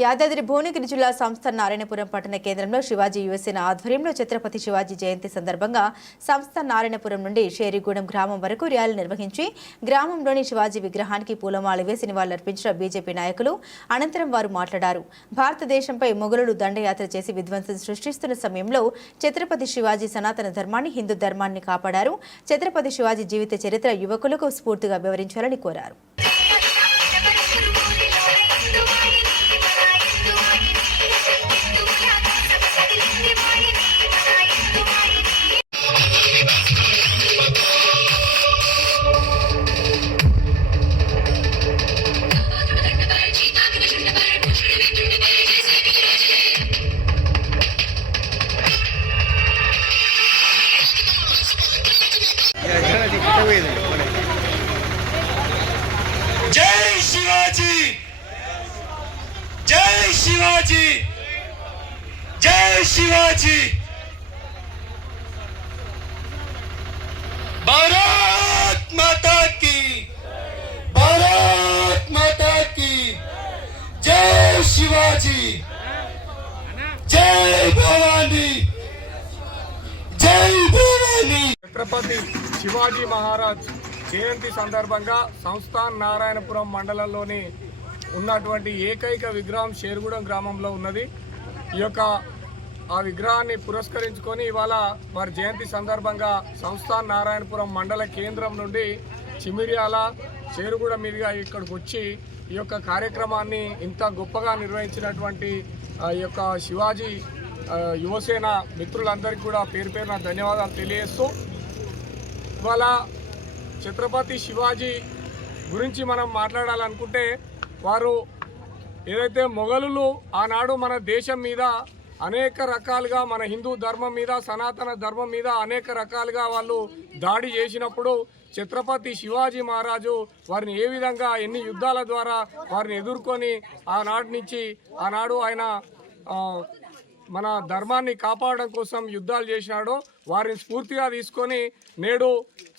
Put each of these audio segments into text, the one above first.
యాదాద్రి భువనగిరి జిల్లా సంస్థ నారాయణపురం పట్టణ కేంద్రంలో శివాజీ యువసేన ఆధ్వర్యంలో ఛత్రపతి శివాజీ జయంతి సందర్భంగా సంస్థ నారాయణపురం నుండి షేరిగూడెం గ్రామం వరకు ర్యాలీ నిర్వహించి గ్రామంలోని శివాజీ విగ్రహానికి పూలమాల వేసి నివాళులర్పించిన బీజేపీ నాయకులు అనంతరం వారు మాట్లాడారు. భారతదేశంపై మొఘలులు దండయాత్ర చేసి విధ్వంసం సృష్టిస్తున్న సమయంలో ఛత్రపతి శివాజీ సనాతన ధర్మాన్ని, హిందూ ధర్మాన్ని కాపాడారు. ఛత్రపతి శివాజీ జీవిత చరిత్ర యువకులకు స్ఫూర్తిగా వివరించాలని కోరారు. जय शिवाजी, जय शिवाजी, जय शिवाजी. भारत माता की, भारत माता की. जय शिवाजी, जय भवानी, जय भवानी. छत्रपति शिवाजी महाराज జయంతి సందర్భంగా సంస్థాన్ నారాయణపురం మండలంలోని ఉన్నటువంటి ఏకైక విగ్రహం షేర్గూడెం గ్రామంలో ఉన్నది. ఈ యొక్క ఆ విగ్రహాన్ని పురస్కరించుకొని ఇవాళ వారి జయంతి సందర్భంగా సంస్థాన్ నారాయణపురం మండల కేంద్రం నుండి చిమిర్యాల షేర్గూడెం మీదుగా ఇక్కడికి వచ్చి ఈ యొక్క కార్యక్రమాన్ని ఇంత గొప్పగా నిర్వహించినటువంటి ఈ యొక్క శివాజీ యువసేన మిత్రులందరికీ కూడా పేరు పేరున ధన్యవాదాలు తెలియజేస్తూ ఇవాళ ఛత్రపతి శివాజీ గురించి మనం మాట్లాడాలనుకుంటే వారు ఏదైతే మొఘలులు ఆనాడు మన దేశం మీద అనేక రకాలుగా, మన హిందూ ధర్మం మీద, సనాతన ధర్మం మీద అనేక రకాలుగా వాళ్ళు దాడి చేసినప్పుడు ఛత్రపతి శివాజీ మహారాజు వారిని ఏ విధంగా ఎన్ని యుద్ధాల ద్వారా వారిని ఎదుర్కొని ఆనాడు ఆయన మన ధర్మాన్ని కాపాడడం కోసం యుద్ధాలు చేసినాడో వారిని స్ఫూర్తిగా తీసుకొని నేడు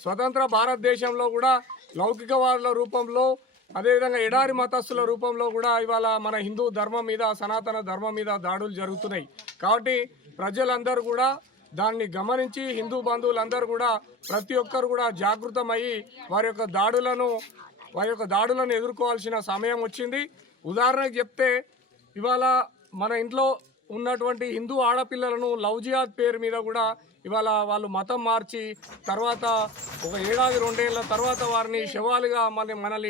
స్వతంత్ర భారతదేశంలో కూడా లౌకికవాదుల రూపంలో, అదేవిధంగా ఎడారి మతస్థుల రూపంలో కూడా ఇవాళ మన హిందూ ధర్మం మీద, సనాతన ధర్మం మీద దాడులు జరుగుతున్నాయి. కాబట్టి ప్రజలందరూ కూడా దాన్ని గమనించి, హిందూ బంధువులందరూ కూడా ప్రతి ఒక్కరు కూడా జాగృతమయ్యి వారి యొక్క దాడులను ఎదుర్కోవాల్సిన సమయం వచ్చింది. ఉదాహరణకు చెప్తే ఇవాళ మన ఇంట్లో ఉన్నటువంటి హిందూ ఆడపిల్లలను లవ్ జిహాద్ పేరు మీద కూడా ఇవాళ వాళ్ళు మతం మార్చి తర్వాత ఒక ఏడాది 2 ఏళ్ల తర్వాత వారిని శవాలుగా మనల్ని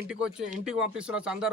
ఇంటికి పంపిస్తున్న సందర్భం.